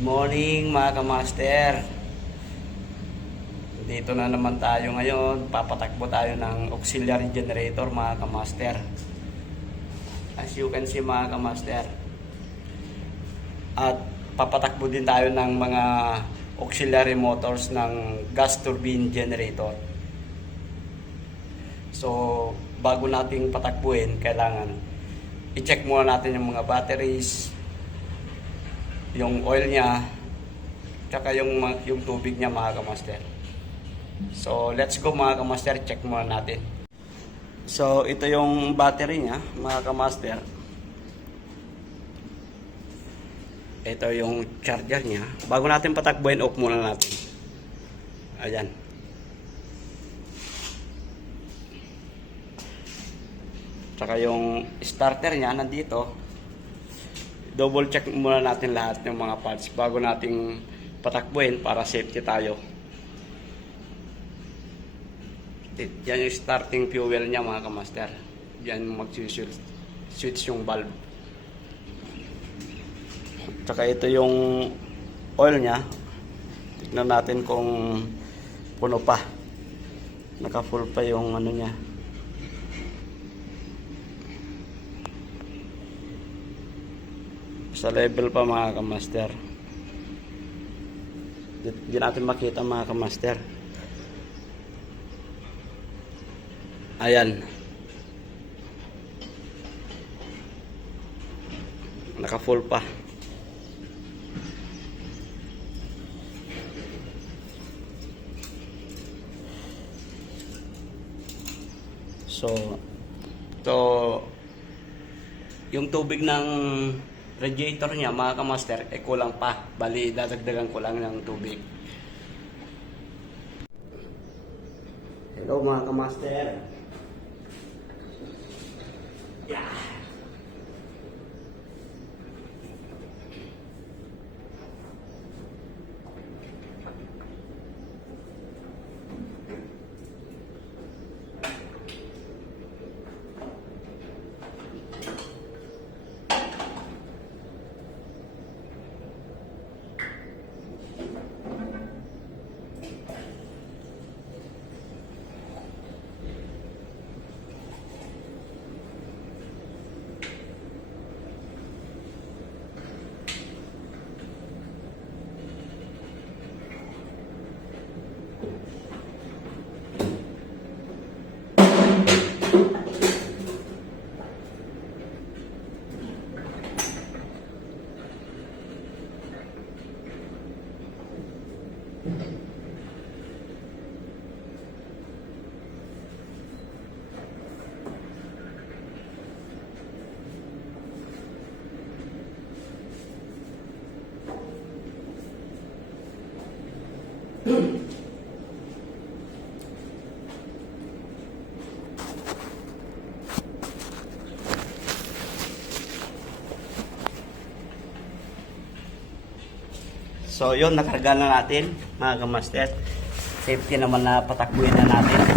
Good morning mga kamaster. Dito na naman tayo ngayon. Papatakbo tayo ng auxiliary generator mga kamaster. As you can see mga kamaster. At papatakbo din tayo ng mga auxiliary motors ng gas turbine generator. So bago nating patakbuhin, kailangan i-check muna natin yung mga batteries, yung oil niya, tsaka yung tubig niya mga kamaster. So let's go mga kamaster, check muna natin. So ito yung battery niya mga kamaster. Ito yung charger niya. Bago natin patakbuhin, off muna natin. Ayan. Tsaka yung starter niya nandito. Double check muna natin lahat ng mga parts bago nating patakbuhin para safety tayo. Yan yung starting fuel niya mga kamaster. Yan mag-switch yung valve. Tsaka ito yung oil niya. Tignan natin kung puno pa. Naka-full pa yung ano niya. Sa level pa mga kamaster. Di natin makita mga kamaster. Ayan. Naka-full pa. So ito yung tubig ng radiator niya mga kamaster kulang pa, bali dadagdagan ko lang ng tubig. Hello mga kamaster. Yeah. So yun, nakarga na natin mga kamaster. Safety naman na patakbuhin na natin.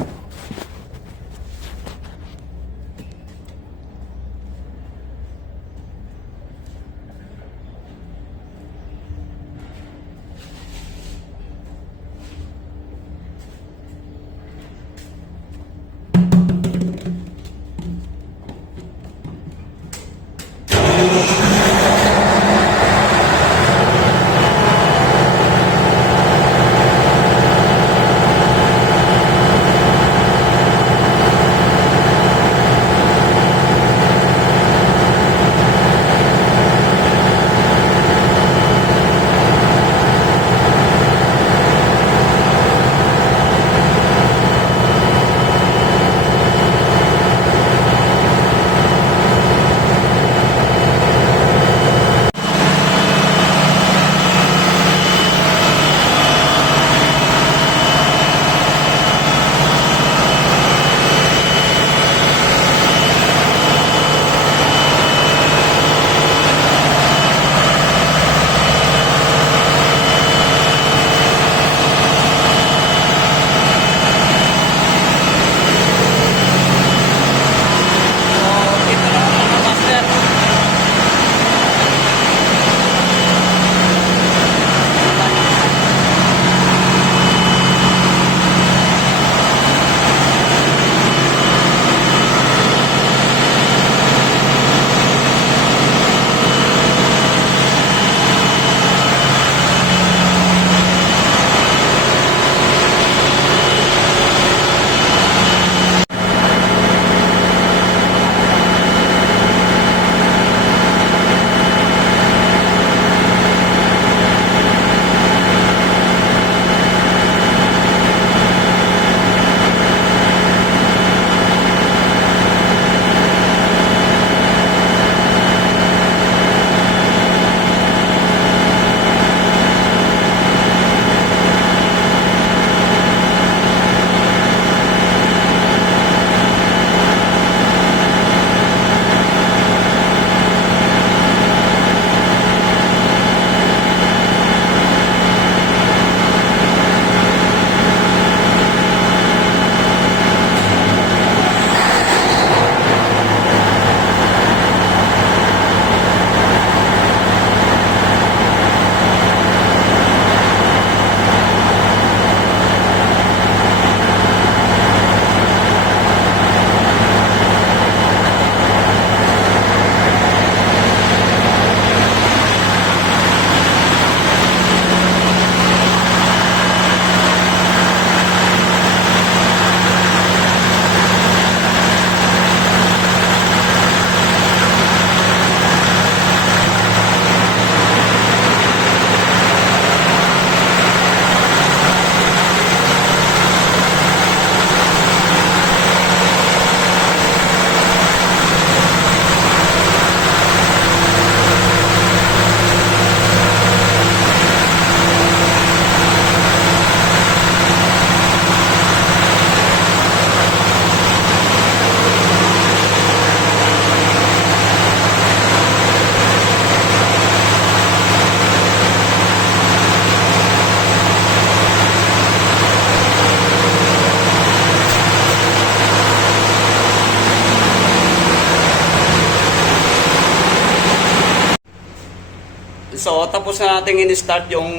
So, tapos na natin in-start yung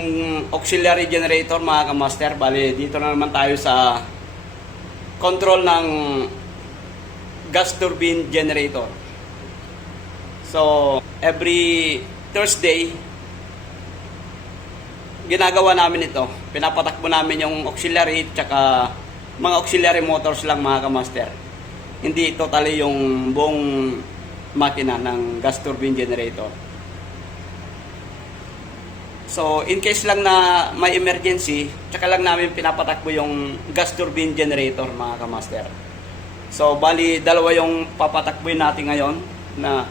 auxiliary generator mga kamaster. Bali, dito na naman tayo sa control ng gas turbine generator. So, every Thursday, ginagawa namin ito. Pinapatakbo namin yung auxiliary tsaka mga auxiliary motors lang mga kamaster. Hindi totally yung buong makina ng gas turbine generator. So, in case lang na may emergency, tsaka lang namin pinapatakbo yung gas turbine generator mga kamaster. So, bali, dalawa yung papatakbuin natin ngayon na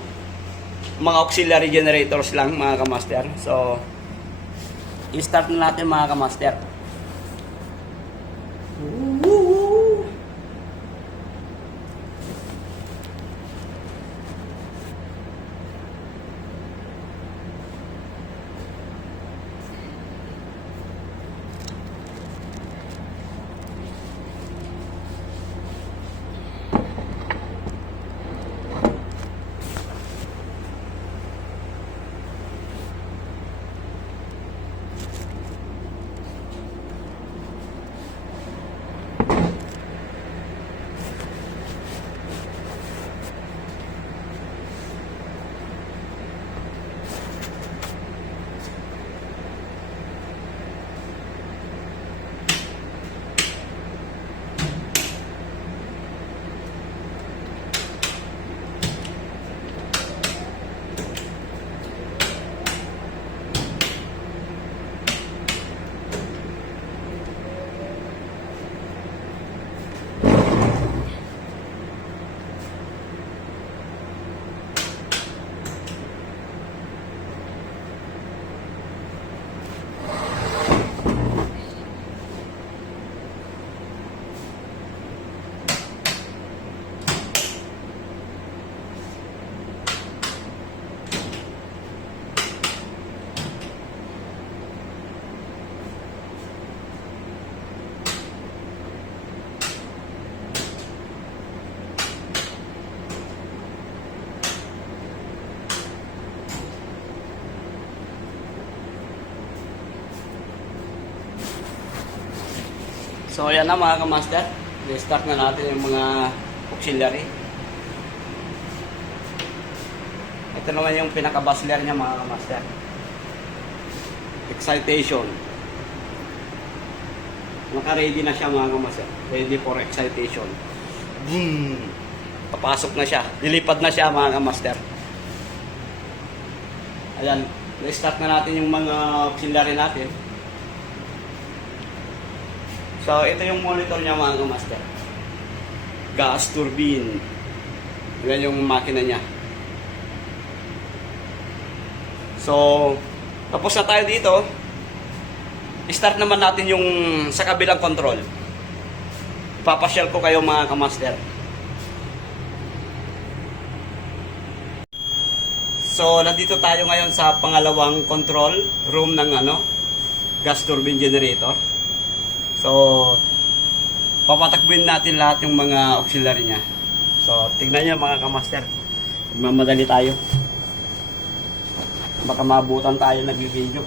mga auxiliary generators lang mga kamaster. So, i-start na natin mga kamaster. So, ayan na mga kamaster. I-start na natin yung mga auxiliary. Ito naman yung pinaka-bustler niya mga kamaster. Excitation. Naka-ready na siya mga kamaster. Ready for excitation. Boom! Papasok na siya. Lilipad na siya mga kamaster. Ayan. I-start na natin yung mga auxiliary natin. So, ito yung monitor niya mga kamaster. Gas turbine. Yan yung makina niya. So, tapos na tayo dito. I-start naman natin yung sa kabilang control. Papasyal ko kayo mga kamaster. So, nandito tayo ngayon sa pangalawang control room ng gas turbine generator. So, papatakbuhin natin lahat yung mga auxiliary niya. So, tignan niyo mga kamaster. Magmamadali tayo. Baka maabutan tayo nag-video.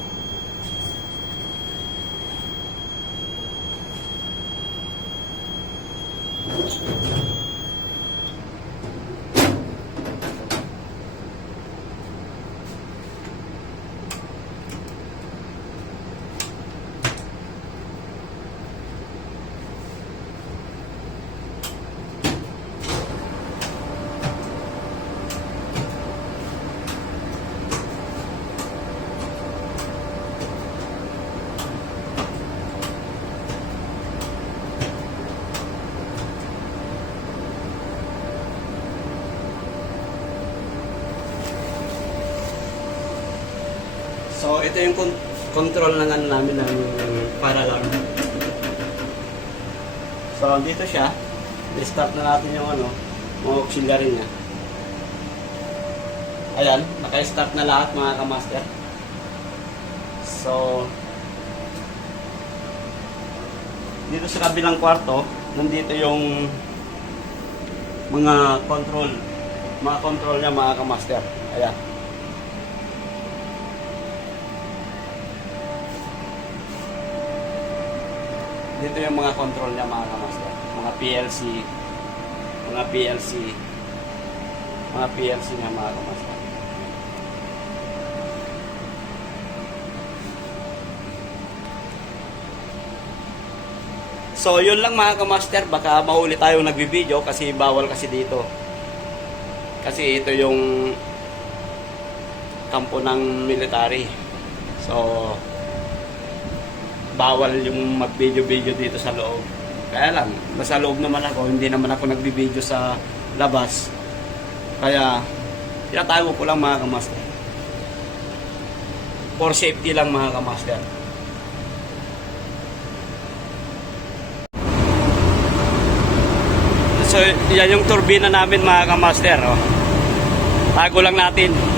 So, ito yung control ng namin ng paralarm. So, dito siya. I-start na natin yung mga auxiliary niya. Ayan, naka-start na lahat mga kamaster. So, dito sa kabilang kwarto, nandito yung mga control. Mga control niya mga kamaster. Ayan. Dito yung mga control niya mga kamaster. Mga PLC. Mga PLC. Mga PLC niya mga kamaster. So yun lang mga kamaster. Baka mahuli tayo nagbibideo kasi bawal kasi dito. Kasi ito yung kampo ng military. So bawal yung mag-video-video dito sa loob. Kaya lang, nasa loob naman ako, hindi naman ako nagbi-video sa labas. Kaya, tinatago ko lang mga kamaster. For safety lang mga kamaster. So, yan yung turbina namin mga kamaster. Oh. Tago lang natin.